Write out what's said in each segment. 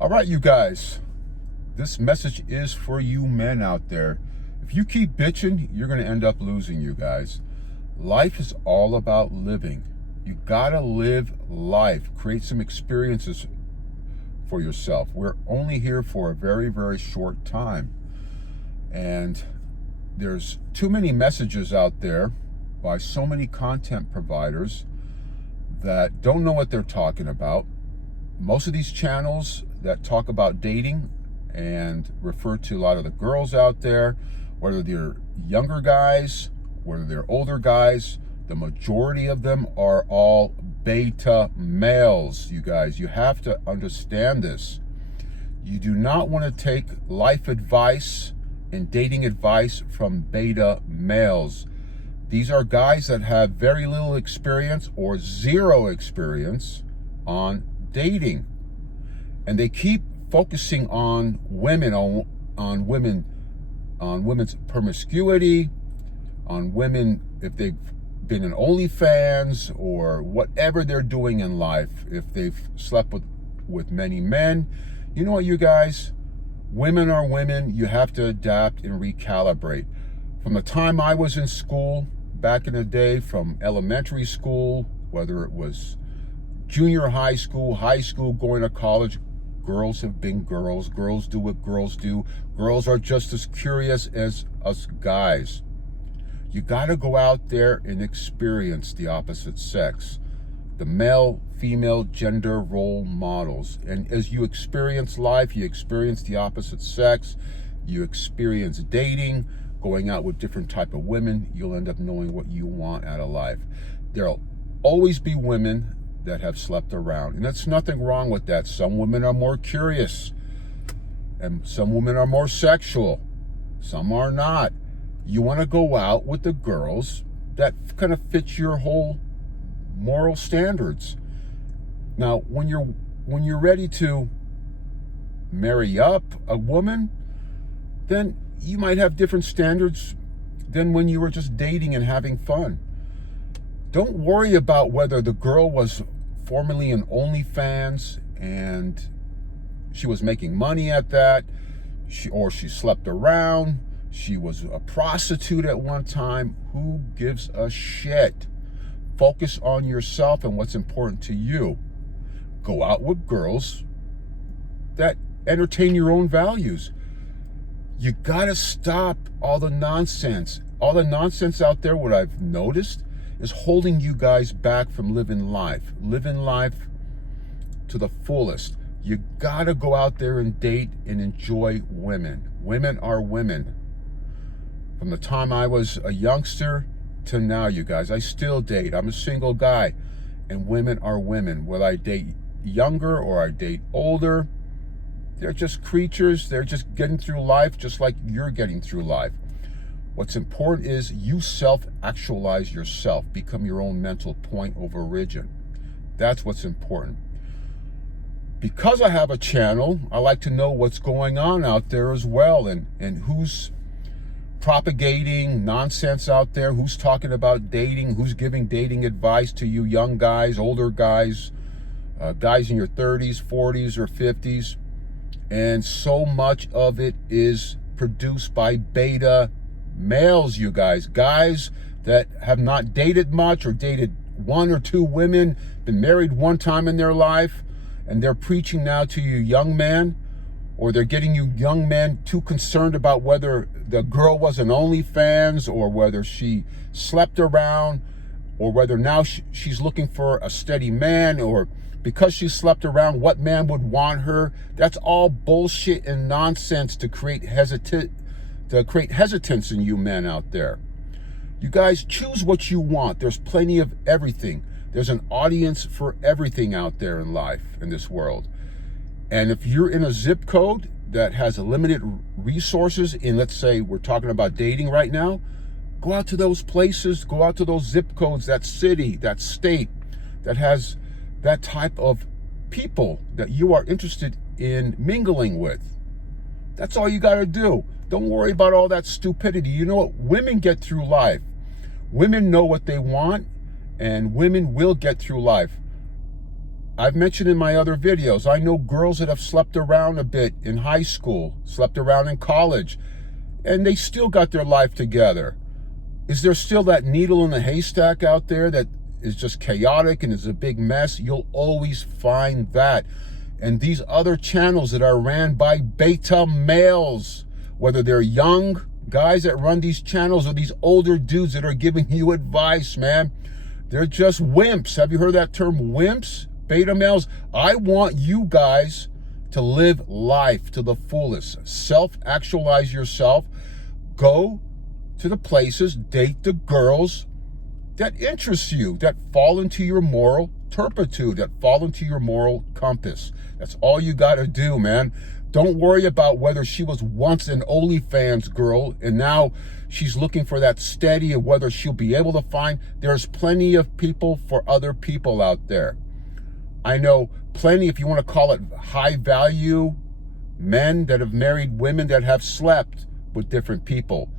All right, you guys, this message is for you men out there. If you keep bitching, you're going to end up losing, you guys. Life is all about living. You got to live life. Create some experiences for yourself. We're only here for a very, very short time. And there's too many messages out there by so many content providers that don't know what they're talking about. Most of these channels that talk about dating and refer to a lot of the girls out there, whether they're younger guys, whether they're older guys, the majority of them are all beta males, you guys. You have to understand this. You do not want to take life advice and dating advice from beta males. These are guys that have very little experience or zero experience on dating, and they keep focusing on women, on women's promiscuity, on women if they've been in OnlyFans or whatever they're doing in life, if they've slept with many men. You know what, you guys? Women are women. You have to adapt and recalibrate. From the time I was in school back in the day, from elementary school, whether it was junior high school, going to college, girls have been girls. Girls do what girls do. Girls are just as curious as us guys. You got to go out there and experience the opposite sex, the male, female, gender role models. And as you experience life, you experience the opposite sex, you experience dating, going out with different type of women, you'll end up knowing what you want out of life. There'll always be women that have slept around, and that's nothing wrong with that. Some women are more curious, and some women are more sexual, some are not. You want to go out with the girls that kind of fit your whole moral standards. Now, when you're ready to marry up a woman, then you might have different standards than when you were just dating and having fun. Don't worry about whether the girl was formerly in OnlyFans and she was making money at that, or she slept around, she was a prostitute at one time. Who gives a shit? Focus on yourself and what's important to you. Go out with girls that entertain your own values. You gotta stop all the nonsense. All the nonsense out there, what I've noticed, is holding you guys back from living life to the fullest. You gotta go out there and date and enjoy women. Women are women. From the time I was a youngster to now, you guys, I still date. I'm a single guy, and women are women. Whether I date younger or I date older, they're just creatures. They're just getting through life just like you're getting through life. What's important is you self-actualize yourself, become your own mental point of origin. That's what's important. Because I have a channel, I like to know what's going on out there as well, and who's propagating nonsense out there, who's talking about dating, who's giving dating advice to you young guys, older guys, guys in your 30s, 40s, or 50s. And so much of it is produced by beta males, you guys. Guys that have not dated much or dated one or two women, been married one time in their life, and they're preaching now to you young men, or they're getting you young men too concerned about whether the girl was an OnlyFans or whether she slept around, or whether now she's looking for a steady man, or because she slept around, what man would want her. That's all bullshit and nonsense to create hesitance in you men out there. You guys, choose what you want. There's plenty of everything. There's an audience for everything out there in life, in this world. And if you're in a zip code that has limited resources, in, let's say we're talking about dating right now, go out to those places, go out to those zip codes, that city, that state that has that type of people that you are interested in mingling with. That's all you got to do. Don't worry about all that stupidity. You know what? Women get through life. Women know what they want, and women will get through life. I've mentioned in my other videos, I know girls that have slept around a bit in high school, slept around in college, and they still got their life together. Is there still that needle in the haystack out there that is just chaotic and is a big mess? You'll always find that. And these other channels that are ran by beta males, whether they're young guys that run these channels or these older dudes that are giving you advice, man, they're just wimps. Have you heard that term, wimps? Beta males. I want you guys to live life to the fullest. Self-actualize yourself. Go to the places, date the girls that interest you, that fall into your moral turpitude, that fall into your moral compass. That's all you got to do, man. Don't worry about whether she was once an OnlyFans girl and now she's looking for that steady, and whether she'll be able to find. There's plenty of people for other people out there. I know plenty, if you want to call it high value, men that have married women that have slept with different people.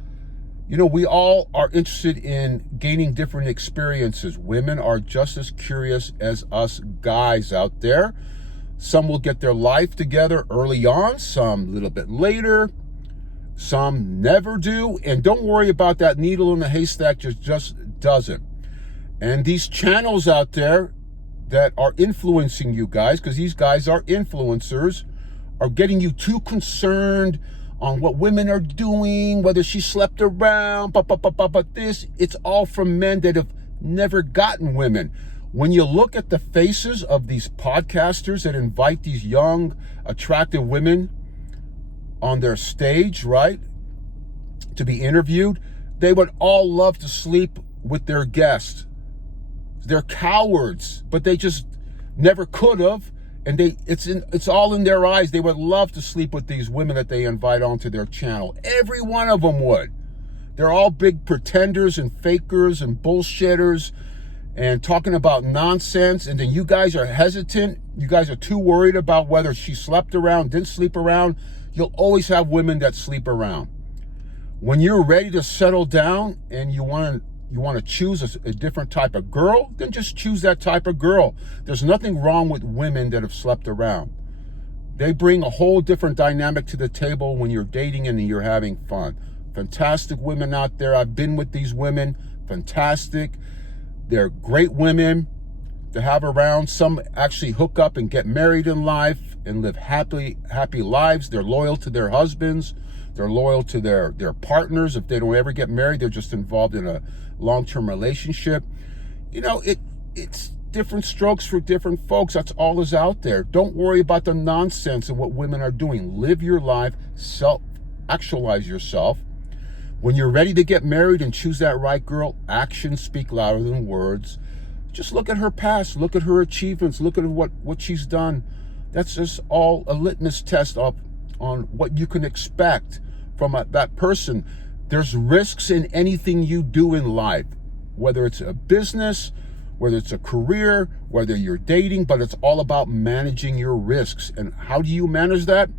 You know, we all are interested in gaining different experiences. Women are just as curious as us guys out there. Some will get their life together early on, some a little bit later, some never do. And don't worry about that needle in the haystack, just doesn't. And these channels out there that are influencing you guys, because these guys are influencers, are getting you too concerned on what women are doing, whether she slept around, but this, it's all from men that have never gotten women. When you look at the faces of these podcasters that invite these young, attractive women on their stage, right, to be interviewed, they would all love to sleep with their guests. They're cowards, but they just never could have. And it's all in their eyes. They would love to sleep with these women that they invite onto their channel. Every one of them would. They're all big pretenders and fakers and bullshitters and talking about nonsense. And then you guys are hesitant. You guys are too worried about whether she slept around, didn't sleep around. You'll always have women that sleep around. When you're ready to settle down and you want to choose a different type of girl, then just choose that type of girl. There's nothing wrong with women that have slept around. They bring a whole different dynamic to the table when you're dating and you're having fun. Fantastic women out there. I've been with these women. Fantastic. They're great women to have around. Some actually hook up and get married in life and live happy lives. They're loyal to their husbands. They're loyal to their partners. If they don't ever get married, they're just involved in a long-term relationship. You know, it's different strokes for different folks. That's all is out there. Don't worry about the nonsense and what women are doing. Live your life, self-actualize yourself. When you're ready to get married and choose that right girl, actions speak louder than words. Just look at her past, look at her achievements, look at what she's done. That's just all a litmus test on what you can expect from that person. There's risks in anything you do in life, whether it's a business, whether it's a career, whether you're dating, but it's all about managing your risks. And how do you manage that?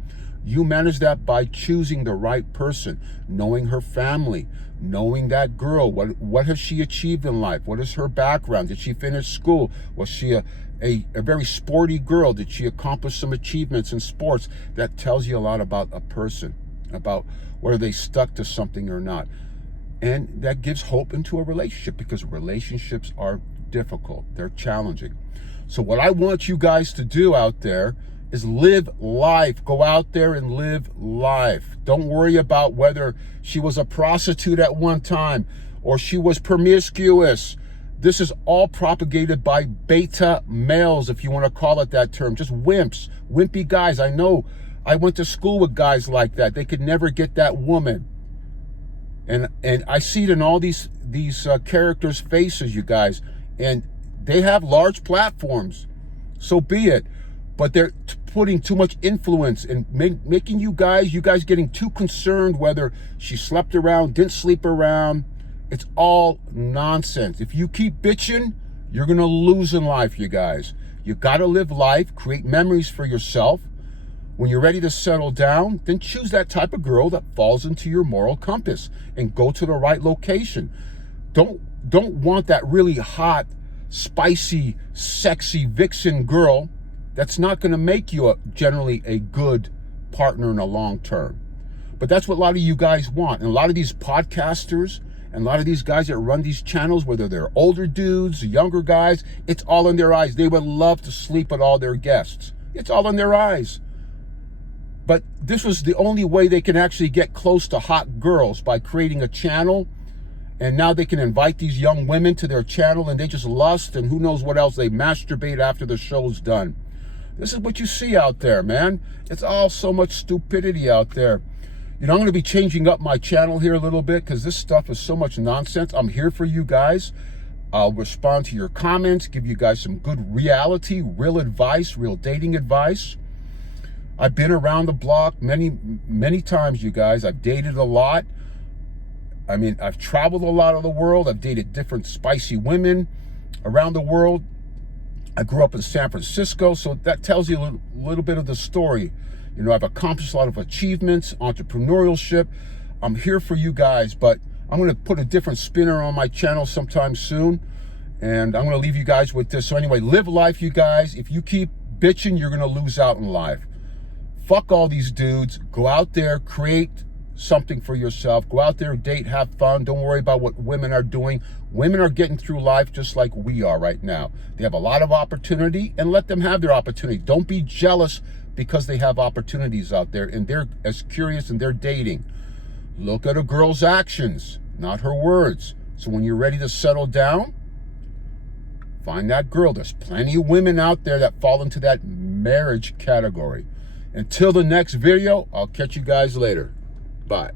You manage that by choosing the right person, knowing her family, knowing that girl. What has she achieved in life? What is her background? Did she finish school? Was she a very sporty girl? Did she accomplish some achievements in sports? That tells you a lot about a person, about whether they stuck to something or not. And that gives hope into a relationship, because relationships are difficult. They're challenging. So what I want you guys to do out there is live life. Go out there and live life. Don't worry about whether she was a prostitute at one time or she was promiscuous. This is all propagated by beta males, if you want to call it that term. Just wimps, wimpy guys. I know. I went to school with guys like that. They could never get that woman. And I see it in all these characters' faces, you guys. And they have large platforms. So be it. But they're putting too much influence and making you guys getting too concerned whether she slept around, didn't sleep around. It's all nonsense. If you keep bitching, you're going to lose in life, you guys. You got to live life, create memories for yourself. When you're ready to settle down, then choose that type of girl that falls into your moral compass and go to the right location. Don't want that really hot spicy, sexy vixen girl that's not going to make you generally a good partner in the long term. But that's what a lot of you guys want. And a lot of these podcasters and a lot of these guys that run these channels, whether they're older dudes, younger guys, it's all in their eyes. They would love to sleep with all their guests. It's all in their eyes. But this was the only way they can actually get close to hot girls, by creating a channel. And now they can invite these young women to their channel and they just lust and who knows what else. They masturbate after the show's done. This is what you see out there, man. It's all so much stupidity out there. You know, I'm going to be changing up my channel here a little bit because this stuff is so much nonsense. I'm here for you guys. I'll respond to your comments, give you guys some good reality, real advice, real dating advice. I've been around the block many times, you guys. I've dated a lot. I mean, I've traveled a lot of the world. I've dated different spicy women around the world. I grew up in San Francisco, so that tells you a little bit of the story. You know, I've accomplished a lot of achievements, entrepreneurship. I'm here for you guys, but I'm going to put a different spinner on my channel sometime soon, and I'm going to leave you guys with this. So anyway, live life, you guys. If you keep bitching, you're going to lose out in life. Fuck all these dudes. Go out there, create something for yourself. Go out there, date, have fun. Don't worry about what women are doing. Women are getting through life just like we are right now. They have a lot of opportunity, and let them have their opportunity. Don't be jealous because they have opportunities out there and they're as curious and they're dating. Look at a girl's actions, not her words. So when you're ready to settle down, find that girl. There's plenty of women out there that fall into that marriage category. Until the next video, I'll catch you guys later. Bye.